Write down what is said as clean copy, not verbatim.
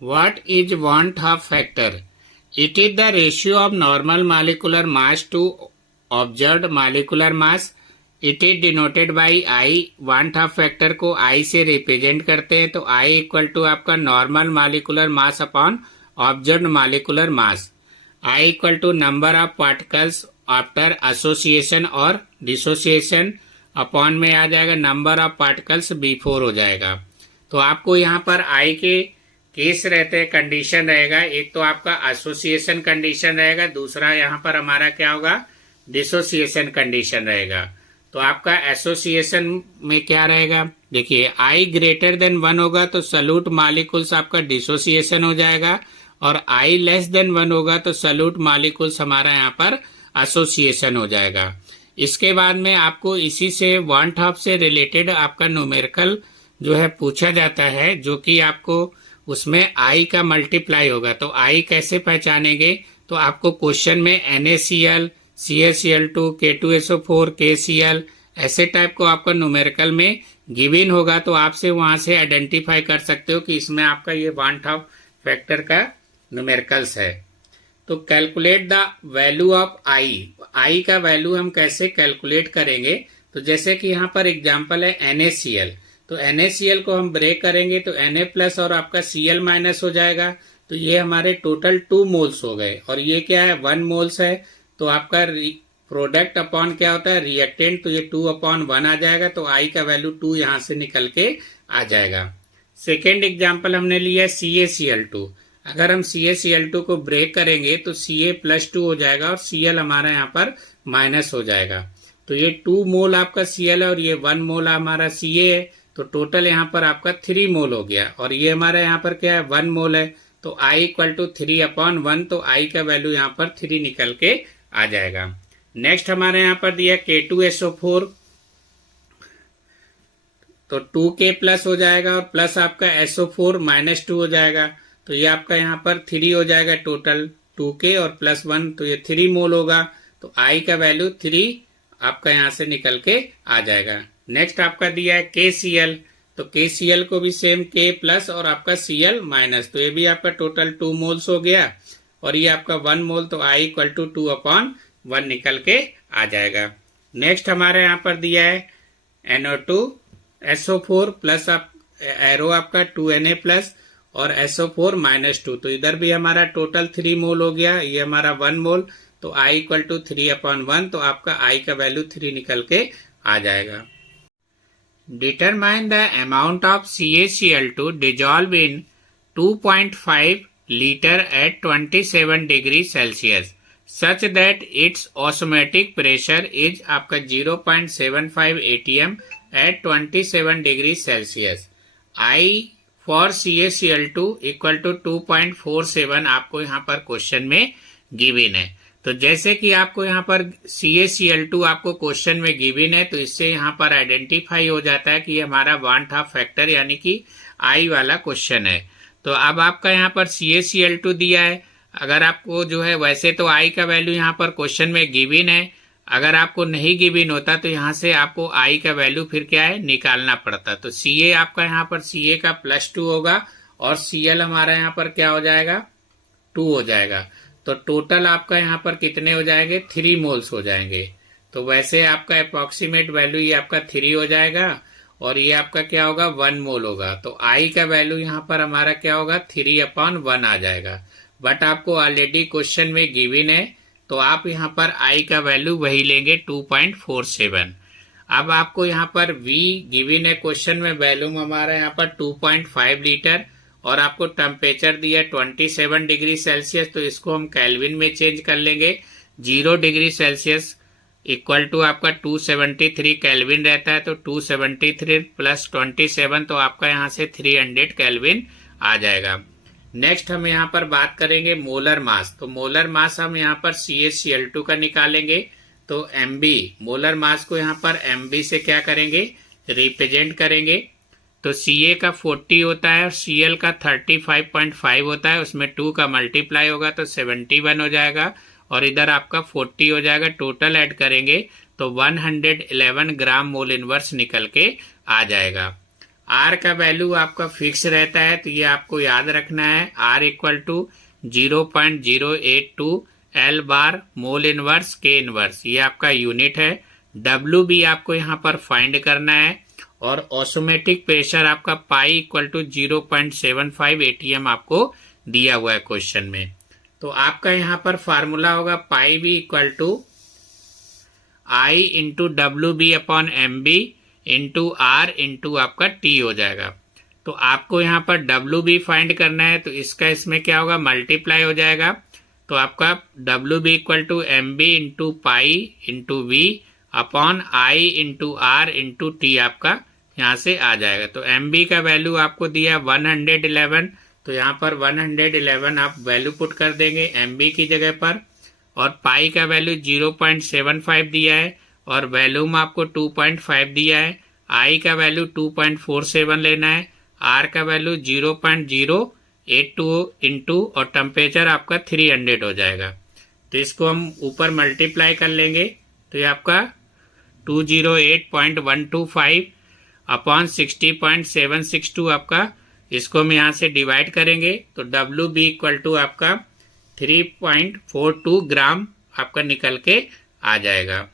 What is Van 't Hoff factor? It is the ratio of normal molecular mass to observed molecular mass. It is denoted by I. Van 't Hoff factor को I से represent करते हैं, तो I equal to आपका normal molecular mass upon observed molecular mass. I equal to number of particles after association और dissociation upon में आ जाएगा नंबर ऑफ पार्टिकल्स बिफोर हो जाएगा. तो आपको यहाँ पर I के केस रहते हैं, कंडीशन रहेगा. एक तो आपका एसोसिएशन कंडीशन रहेगा, दूसरा यहाँ पर हमारा क्या होगा, डिसोसिएशन कंडीशन रहेगा. तो आपका एसोसिएशन में क्या रहेगा, देखिए I ग्रेटर देन 1 होगा तो सल्यूट मॉलिक्यूल्स आपका डिसोसिएशन हो जाएगा, और I लेस देन 1 होगा तो सल्यूट मॉलिक्यूल्स हमारा यहाँ पर एसोसिएशन हो जाएगा. इसके बाद में आपको इसी से वन 't Hoff से रिलेटेड आपका न्यूमेरिकल जो है पूछा जाता है, जो कि आपको उसमें I का मल्टीप्लाई होगा. तो I कैसे पहचानेंगे, तो आपको क्वेश्चन में NaCl, CaCl2, K2SO4, KCl ऐसे टाइप को आपका न्यूमेरिकल में गिवन होगा, तो आपसे वहां से आइडेंटिफाई कर सकते हो कि इसमें आपका ये वन 't Hoff फैक्टर का न्यूमेरिकल्स है. तो calculate the value of I का वैल्यू हम कैसे कैलकुलेट करेंगे, तो जैसे कि यहाँ पर एग्जांपल है NaCl, तो NaCl को हम ब्रेक करेंगे तो Na प्लस और आपका Cl माइनस हो जाएगा. तो ये हमारे टोटल 2 मोल्स हो गए, और ये क्या है 1 मोल्स है. तो आपका प्रोडक्ट अपॉन क्या होता है रिएक्टेंट, तो ये 2/1 आ जाएगा. तो I का वैल्यू 2 यहां से निकल के आ जाएगा. सेकेंड एग्जाम्पल हमने लिया है CaCl2. अगर हम CaCl2 को ब्रेक करेंगे तो Ca+2 हो जाएगा और Cl हमारा यहाँ पर माइनस हो जाएगा. तो ये 2 मोल आपका Cl है और ये 1 मोल हमारा Ca है. तो टोटल यहाँ पर आपका 3 मोल हो गया, और ये हमारा यहाँ पर क्या है 1 मोल है. तो I इक्वल टू 3/1, तो I का वैल्यू यहाँ पर 3 निकल के आ जाएगा. नेक्स्ट हमारे यहाँ पर दिया K2SO4, तो 2K प्लस हो जाएगा और प्लस आपका SO4 -2 हो जाएगा. तो ये आपका यहाँ पर 3 हो जाएगा टोटल 2K और प्लस 1, तो ये 3 मोल होगा. तो I का वैल्यू 3 आपका यहाँ से निकल के आ जाएगा. नेक्स्ट आपका दिया है KCl, तो KCl को भी सेम K प्लस और आपका Cl माइनस, तो ये भी आपका टोटल 2 मोल्स हो गया, और ये आपका 1 मोल, तो I इक्वल टू 2/1 निकल के आ जाएगा. नेक्स्ट हमारे यहाँ पर दिया है NO2SO4 प्लस आप एरो आपका 2Na प्लस और SO4 -2, तो इधर भी हमारा टोटल 3 मोल हो गया, ये हमारा 1 मोल. तो I इक्वल टू 3/1, तो आपका I का वैल्यू 3 निकल के आ जाएगा. Determine the amount of CaCl2 dissolved in 2.5 liter at 27 degrees Celsius such that its osmotic pressure is आपका 0.75 atm at 27 degrees Celsius. I for CaCl2 equal to 2.47 आपको यहाँ पर क्वेश्चन में गिवन है. तो जैसे कि आपको यहाँ पर CaCl2 आपको क्वेश्चन में गिवन है, तो इससे यहाँ पर आइडेंटिफाई हो जाता है कि ये हमारा वन 't Hoff फैक्टर यानी कि I वाला क्वेश्चन है. तो अब आपका यहाँ पर CaCl2 दिया है, अगर आपको जो है वैसे तो I का वैल्यू यहाँ पर क्वेश्चन में गिवन है, अगर आपको नहीं गिवन होता तो यहाँ से आपको I का वैल्यू फिर क्या है निकालना पड़ता. तो Ca आपका यहाँ पर Ca का +2 होगा और Cl हमारा यहाँ पर क्या हो जाएगा 2 हो जाएगा. तो टोटल आपका यहाँ पर कितने हो जाएंगे 3 मोल्स हो जाएंगे. तो वैसे आपका अप्रोक्सीमेट वैल्यू ये आपका 3 हो जाएगा, और ये आपका क्या होगा 1 मोल होगा. तो I का वैल्यू यहाँ पर हमारा क्या होगा 3/1 आ जाएगा. बट आपको ऑलरेडी क्वेश्चन में गिवन है, तो आप यहाँ पर I का वैल्यू वही लेंगे 2.47. अब आपको यहाँ पर V गिवन है क्वेश्चन में, वैल्यू हमारा यहाँ पर 2.5 लीटर, और आपको टेम्परेचर दिया 27 डिग्री सेल्सियस, तो इसको हम केल्विन में चेंज कर लेंगे. 0 डिग्री सेल्सियस इक्वल टू आपका 273 केल्विन रहता है, तो 273 प्लस 27, तो आपका यहाँ से 300 केल्विन आ जाएगा. नेक्स्ट हम यहाँ पर बात करेंगे मोलर मास. तो मोलर मास हम यहाँ पर CaCl2 का निकालेंगे, तो MB मोलर मास को यहाँ पर MB से क्या करेंगे रिप्रेजेंट करेंगे. तो Ca का 40 होता है और Cl का 35.5 होता है, उसमें 2 का मल्टीप्लाई होगा तो 71 हो जाएगा, और इधर आपका 40 हो जाएगा. टोटल ऐड करेंगे तो 111 ग्राम मोल इनवर्स निकल के आ जाएगा. आर का वैल्यू आपका फिक्स रहता है, तो ये आपको याद रखना है। R equal to 0.082 L bar mol inverse के इनवर्स, ये आपका यूनिट है। डब्ल्यू भी आपको यहाँ पर फाइंड करना है, और ऑटोमेटिक प्रेशर आपका पाई इक्वल टू 0.75 ATM आपको दिया हुआ है क्वेश्चन में। तो आपका यहाँ पर फार्मूला होगा pi B equal to I into W B upon M B into R into आपका टी हो जाएगा। तो आपको यहाँ पर डब्ल्यू बी फाइंड करना है, तो इसका इसमें क्या होगा, मल्टीप्लाई हो जाएगा। तो आपका W B equal to M B into pi into V upon I into R into T आपका यहाँ से आ जाएगा। तो एम बी का वैल्यू आपको दिया 111, तो यहाँ पर 111 आप वैल्यू पुट कर देंगे एम बी की जगह पर, और पाई का वैल्यू 0.75 दिया है, और वैल्यूम आपको 2.5 दिया है। आई का वैल्यू 2.47 लेना है, आर का वैल्यू 0.082 इंटू, और टेम्परेचर आपका 300 हो जाएगा। तो इसको हम ऊपर मल्टीप्लाई कर लेंगे, तो ये आपका 208.125 अपॉन 60.762 आपका, इसको हम यहाँ से डिवाइड करेंगे, तो डब्ल्यू बी इक्वल टू आपका 3.42 ग्राम आपका निकल के आ जाएगा।